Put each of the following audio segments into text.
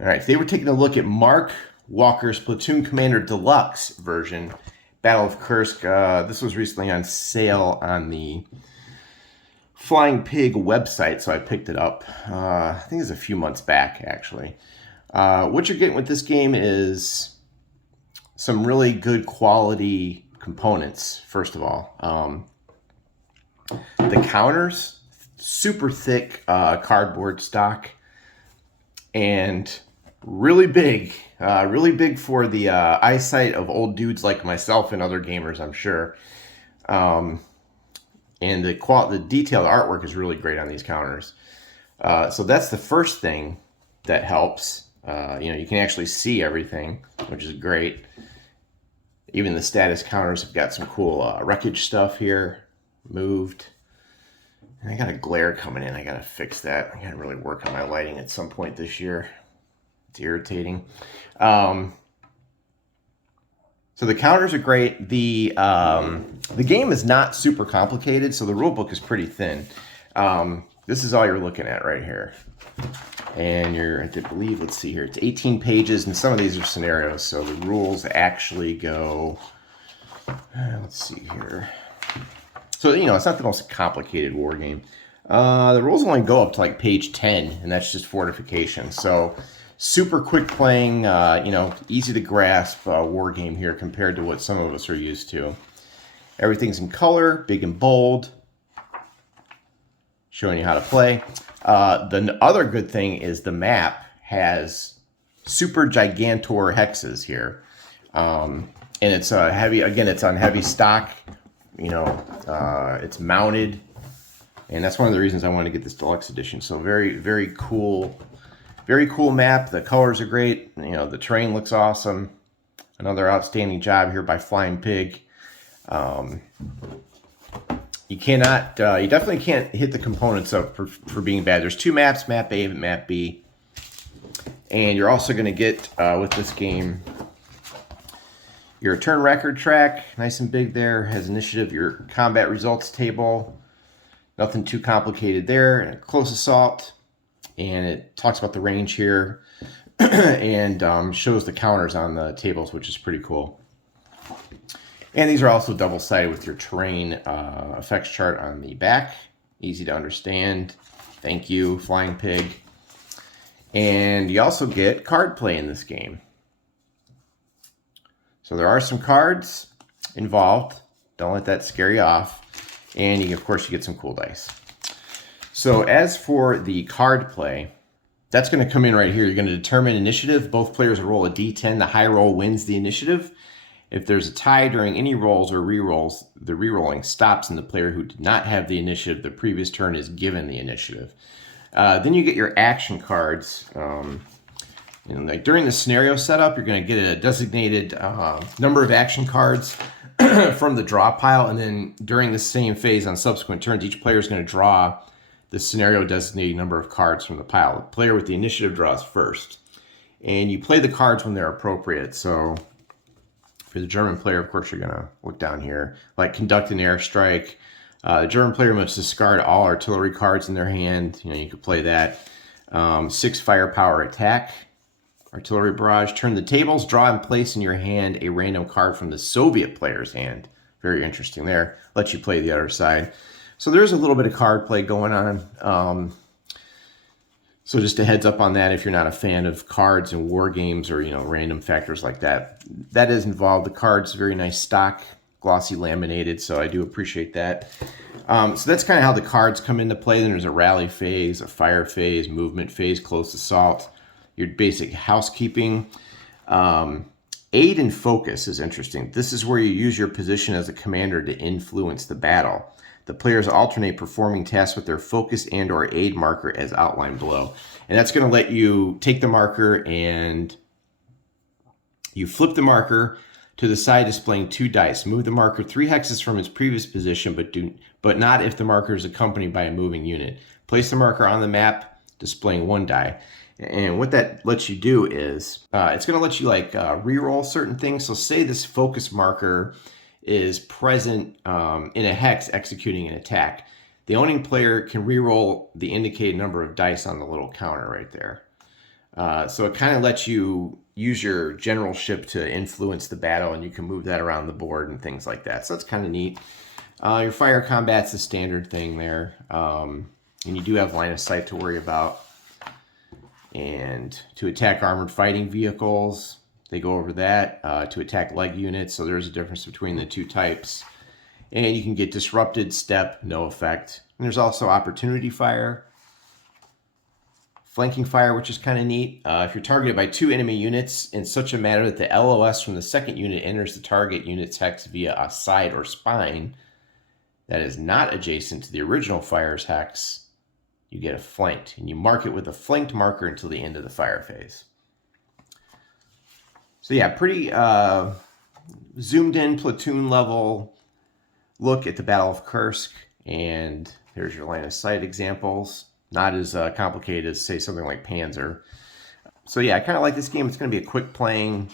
All right, today we're taking a look at Mark Walker's Platoon Commander Deluxe version, Battle of Kursk. This was recently on sale on the Flying Pig website, so I picked it up. I think it's a few months back, actually. What you're getting with this game is some really good quality components, first of all. The counters, super thick cardboard stock, and really big for the eyesight of old dudes like myself and other gamers, I'm sure. And the detailed artwork is really great on these counters. So that's the first thing that helps. You can actually see everything, which is great. Even the status counters have got some cool wreckage stuff here, moved. And I got a glare coming in. I got to fix that. I got to really work on my lighting at some point this year. It's irritating. So the counters are great. The game is not super complicated, so the rule book is pretty thin. This is all you're looking at right here. And I believe, let's see here, it's 18 pages, and some of these are scenarios, so the rules actually go, let's see here. So, it's not the most complicated war game. The rules only go up to like page 10, and that's just fortification. So, super quick playing, easy to grasp war game here compared to what some of us are used to. Everything's in color, big and bold, showing you how to play. The other good thing is the map has super gigantor hexes here. And it's heavy, again, it's on heavy stock. It's mounted, and that's one of the reasons I wanted to get this deluxe edition. So very cool map. The colors are great. The terrain looks awesome. Another outstanding job here by Flying Pig. You definitely can't hit the components up for being bad. There's two maps, map A and map B, and you're also going to get with this game your turn record track, nice and big there, has initiative, your combat results table, nothing too complicated there, and close assault, and it talks about the range here, and shows the counters on the tables, which is pretty cool. And these are also double-sided with your terrain effects chart on the back, easy to understand. Thank you, Flying Pig. And you also get card play in this game. So there are some cards involved. Don't let that scare you off. And of course, you get some cool dice. So as for the card play, that's going to come in right here. You're going to determine initiative. Both players will roll a d10. The high roll wins the initiative. If there's a tie during any rolls or re-rolls, the re-rolling stops and the player who did not have the initiative the previous turn is given the initiative. Then you get your action cards. Like during the scenario setup, you're going to get a designated number of action cards from the draw pile, and then during the same phase on subsequent turns, each player is going to draw the scenario designated number of cards from the pile. The player with the initiative draws first, and you play the cards when they're appropriate. So for the German player, of course, you're going to look down here, like conduct an airstrike. The German player must discard all artillery cards in their hand. You could play that. 6 firepower attack. Artillery barrage. Turn the tables. Draw and place in your hand a random card from the Soviet player's hand. Very interesting there. Lets you play the other side. So there's a little bit of card play going on. So just a heads up on that if you're not a fan of cards and war games or, random factors like that. That is involved. The card's very nice stock, glossy laminated, so I do appreciate that. So that's kind of how the cards come into play. Then there's a rally phase, a fire phase, movement phase, close assault, your basic housekeeping. Aid and focus is interesting. This is where you use your position as a commander to influence the battle. The players alternate performing tasks with their focus and or aid marker as outlined below. And that's going to let you take the marker and you flip the marker to the side displaying 2 dice. Move the marker 3 hexes from its previous position, but not if the marker is accompanied by a moving unit. Place the marker on the map displaying 1 die. And what that lets you do is, it's going to let you re-roll certain things. So say this focus marker is present in a hex executing an attack. The owning player can re-roll the indicated number of dice on the little counter right there. So it kind of lets you use your generalship to influence the battle, and you can move that around the board and things like that. So that's kind of neat. Your fire combat's the standard thing there. And you do have line of sight to worry about. And to attack armored fighting vehicles, they go over that. To attack leg units, so there's a difference between the two types. And you can get disrupted, step, no effect. And there's also opportunity fire. Flanking fire, which is kind of neat. If you're targeted by 2 enemy units in such a manner that the LOS from the second unit enters the target unit's hex via a side or spine that is not adjacent to the original fire's hex, you get a flanked. And you mark it with a flanked marker until the end of the fire phase. So yeah, pretty zoomed in platoon level look at the Battle of Kursk. And there's your line of sight examples. Not as complicated as, say, something like Panther. So yeah, I kind of like this game. It's going to be a quick playing,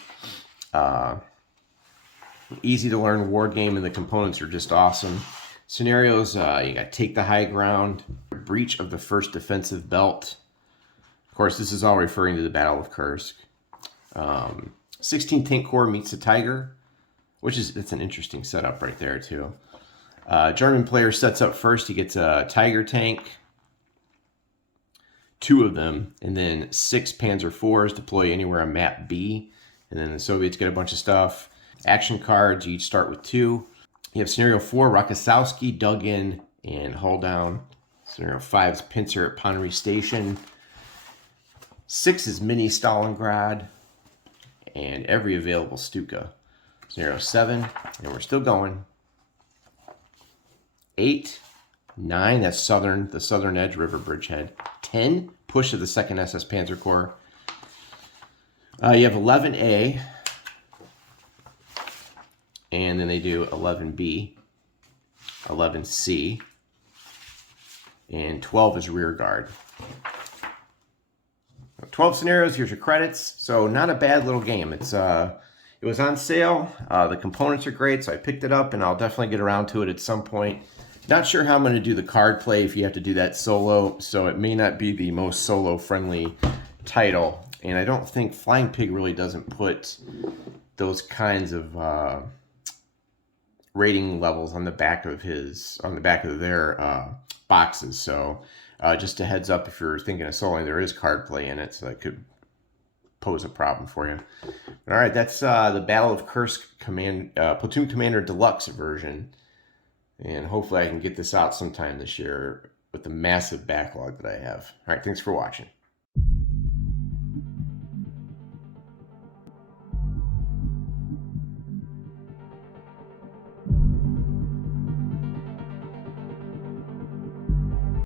easy to learn war game, and the components are just awesome. Scenarios, you got take the high ground, breach of the first defensive belt. Of course, this is all referring to the Battle of Kursk. 16 Tank Corps meets the Tiger, it's an interesting setup right there too. German player sets up first. He gets a Tiger tank, 2 of them, and then 6 Panzer IVs deploy anywhere on map B. And then the Soviets get a bunch of stuff. Action cards, you each start with 2. You have Scenario 4, Rokossowski, dug in and hull down. Scenario 5 is Pincer at Ponnery Station. 6 is Mini Stalingrad, and every available Stuka. Scenario 7, and we're still going. 8, 9, that's the southern edge, River Bridgehead. 10, push of the 2nd SS Panzer Corps. You have 11A, and then they do 11B, 11C, and 12 is rear guard. 12 scenarios, here's your credits. So not a bad little game. It was on sale. The components are great, so I picked it up, and I'll definitely get around to it at some point. Not sure how I'm going to do the card play if you have to do that solo, so it may not be the most solo-friendly title. And I don't think Flying Pig really doesn't put those kinds of rating levels on the back of their boxes. So just a heads up if you're thinking of soloing, there is card play in it, so that could pose a problem for you. All right, that's the Battle of Kursk Platoon Commander Deluxe version. And hopefully I can get this out sometime this year with the massive backlog that I have. All right, thanks for watching.